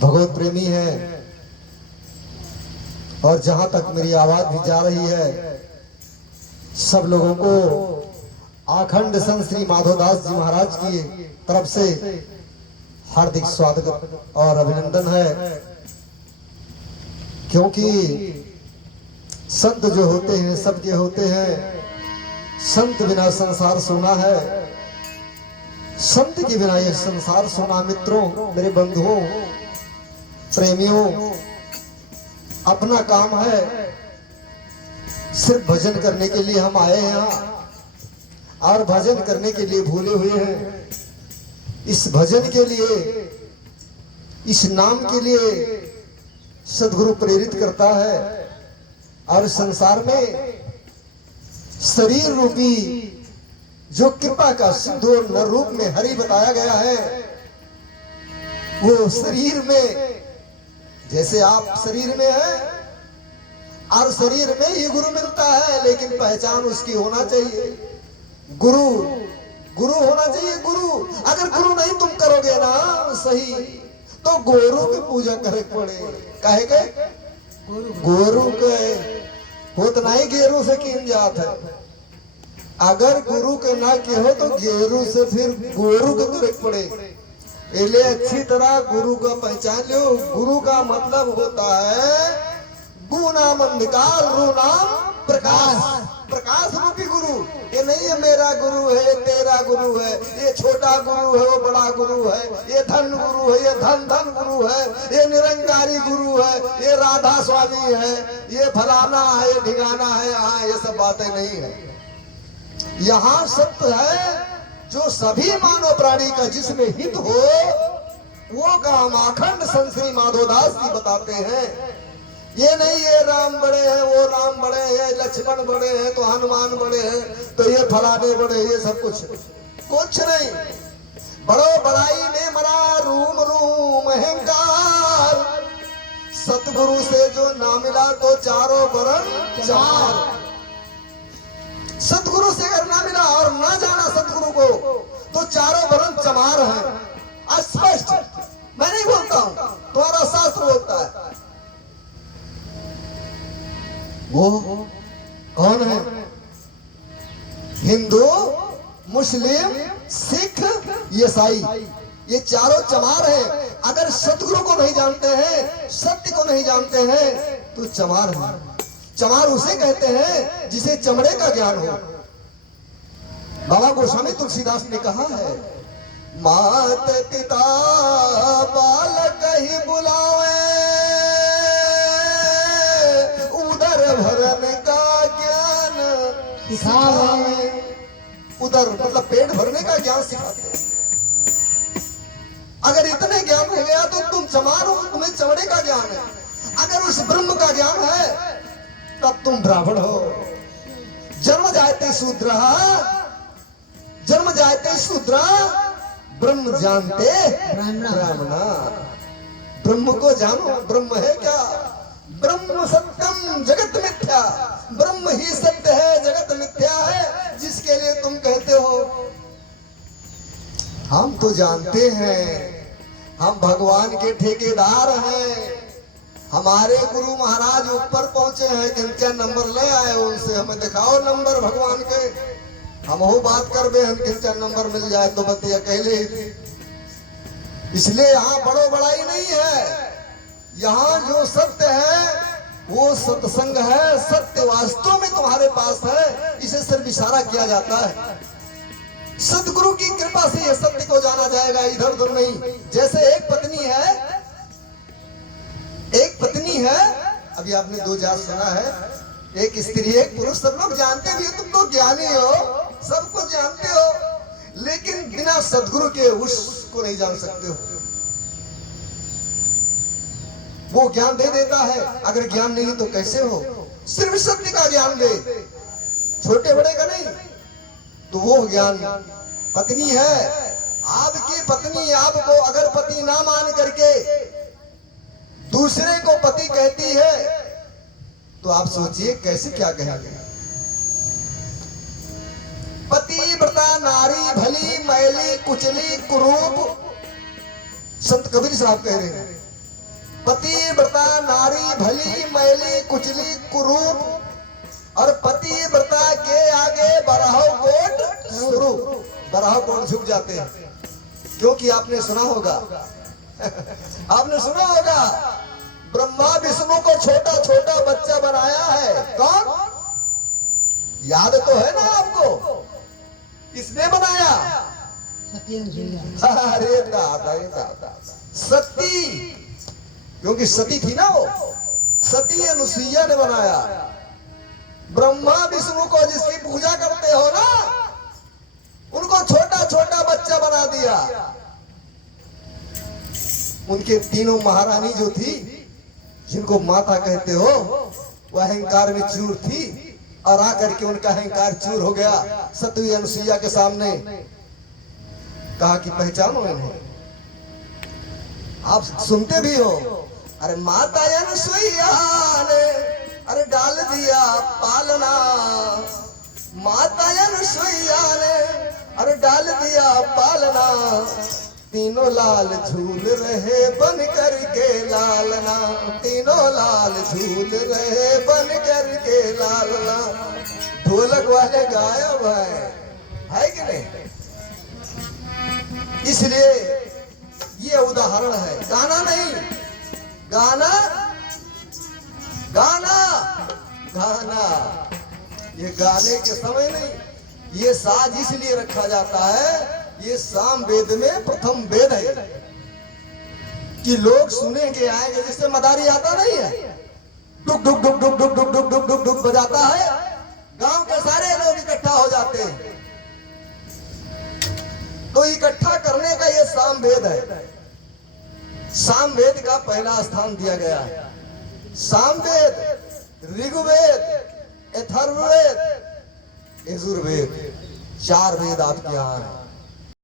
भगवत प्रेमी है। और जहां तक मेरी आवाज भी जा रही है, सब लोगों को आखंड संत श्री माधोदास जी महाराज की तरफ से हार्दिक स्वागत और अभिनंदन है। क्योंकि संत जो होते हैं सबके होते हैं, संत बिना संसार सोना है, संत के बिना यह संसार सोना। मित्रों, मेरे बंधुओं, प्रेमियों, अपना काम है, सिर्फ भजन करने के लिए हम आए हैं यहाँ, और भजन करने के लिए भूले हुए हैं। इस भजन के लिए, इस नाम के लिए सदगुरु प्रेरित करता है। और संसार में शरीर रूपी जो कृपा का सिंधु और नर रूप में हरि बताया गया है, वो शरीर में, जैसे आप शरीर में हैं और शरीर में ही गुरु मिलता है, लेकिन पहचान उसकी होना चाहिए। गुरु गुरु होना चाहिए। गुरु, अगर गुरु नहीं तुम करोगे ना सही, तो गोरू की पूजा करे पड़े। काहे के गोरू के होतना ही गेरू से कीन जात है। अगर गुरु के ना के हो तो गेरू से फिर गोरू के करे पड़े। इसलिए अच्छी तरह गुरु का पहचान लो। गुरु का मतलब होता है गु नाम अंधकार, रू नाम प्रकाश। प्रकाश रूपी गुरु। ये नहीं है मेरा गुरु है, तेरा गुरु है, ये छोटा गुरु है, वो बड़ा गुरु है, ये धन गुरु है, ये धन धन गुरु है, ये निरंकारी गुरु है, ये राधा स्वामी है, ये फलाना है, ये ढिगाना है। हाँ, ये सब बातें नहीं है। यहाँ सत्य है जो सभी मानव प्राणी का जिसमें हित हो, वो काम आखंड संत श्री माधोदास जी बताते हैं। ये नहीं ये राम बड़े हैं, वो राम बड़े हैं, लक्ष्मण बड़े हैं तो हनुमान बड़े हैं, तो ये फलाने बड़े, ये सब कुछ नहीं। बड़ो बड़ाई में मरा रूम रूम अहंकार, सतगुरु से जो ना मिला तो चारों वरण चार। सतगुरु से अगर ना मिला और ना जाना सतगुरु को, तो चारों वरण चमार है। स्पष्ट मैं नहीं बोलता हूं, तुम्हारा शास्त्र बोलता है। वो कौन है? हिंदू, मुस्लिम, सिख, ईसाई, ये चारों चमार हैं। अगर सतगुरु को नहीं जानते हैं, सत्य को नहीं जानते हैं, तो चमार है। चमार उसे कहते हैं जिसे चमड़े का ज्ञान हो। बाबा गोस्वामी तुलसीदास ने कहा है, मात पिता बालक ही बुलावे, भरने का ज्ञान सिखावे। उधर मतलब पेट भरने का ज्ञान सिखाते हैं। अगर इतने ज्ञान हो गया तो तुम चमार हो, तुम्हें चमड़े का ज्ञान है। अगर उस ब्रह्म का ज्ञान है तब तुम ब्राह्मण हो। जन्म जायते शूद्र, जन्म जायते शूद्र, ब्रह्म जानते ब्राह्मणा। ब्रह्म को जानो। ब्रह्म है क्या? ब्रह्म सत्यम जगत मिथ्या। ब्रह्म ही सत्य है, जगत मिथ्या है। जिसके लिए तुम कहते हो हम तो जानते हैं, हम भगवान के ठेकेदार हैं। हमारे गुरु महाराज ऊपर पहुंचे हैं, किनका नंबर ले आए उनसे हमें दिखाओ नंबर भगवान के। हम वो बात कर बे, हम किनका नंबर मिल जाए तो बतिया कहले। इसलिए यहाँ बड़ो बड़ाई नहीं है। यहाँ जो सत्य है वो सत्संग है। सत्य वास्तव में तुम्हारे पास है, इसे सिर्फ इशारा किया जाता है। सतगुरु की कृपा से ये सत्य को जाना जाएगा, इधर उधर नहीं। जैसे एक पत्नी है, एक पत्नी है, अभी आपने दो जात सुना है, एक स्त्री एक पुरुष, सब लोग जानते भी हो, तुम तो ज्ञानी हो, सब कुछ जानते हो, लेकिन बिना सदगुरु के उसको नहीं जान सकते हो। वो ज्ञान दे देता है, अगर ज्ञान नहीं तो कैसे हो? सिर्फ सत्य का ज्ञान दे, छोटे बड़े का नहीं। तो वो ज्ञान पत्नी है, आपकी पत्नी आपको अगर पति ना मान करके दूसरे को पति कहती है, तो आप सोचिए कैसे क्या कहेंगे। पतिव्रता नारी भली मैली कुचली कुरूप, संत कबीर साहब कह रहे हैं। पतिव्रता नारी भली मैली कुचली कुरूप और पतिव्रता के आगे बराह कोट शुरू। बराह कोट झुक जाते हैं, क्योंकि आपने सुना होगा आपने सुना होगा ब्रह्मा विष्णु को छोटा छोटा बच्चा बनाया है। कौन? याद तो है ना आपको? किसने बनाया? अरे दादा दादा, सती, क्योंकि सती थी ना वो, सती अनुसुईया ने बनाया। ब्रह्मा विष्णु को जिसकी पूजा करते हो ना, उनको छोटा छोटा बच्चा बना दिया। उनके तीनों महारानी जो थी, जिनको माता कहते हो, वह अहंकार में चूर थी और आकर के उनका अहंकार चूर हो गया। सती अनुसुईया के सामने कहा कि पहचानो इन्हें। आप सुनते भी हो, अरे माता अनुसुईया ने अरे डाल दिया पालना, माता अनुसुईया ने अरे डाल दिया पालना, तीनों लाल झूल रहे बन करके लालना, तीनों लाल झूल रहे बन करके लालना। ढोलक वाले गायब है कि नहीं? इसलिए ये उदाहरण है, गाना नहीं, गाना गाना गाना ये गाने के समय नहीं, ये साज इसलिए रखा जाता है, ये साम वेद में प्रथम वेद है कि लोग सुनेंगे आएंगे। जिससे मदारी आता नहीं है, डुक डुक डुक डुक डुक डुक डुक डुक डुक डुक बजाता है, गांव के सारे लोग इकट्ठा हो जाते हैं। तो इकट्ठा करने का ये साम वेद है। साम वेद का पहला स्थान दिया गया है। साम वेद, ऋग्वेद, अथर्ववेद, यजुर्वेद, 4 वेद आपके यहाँ है।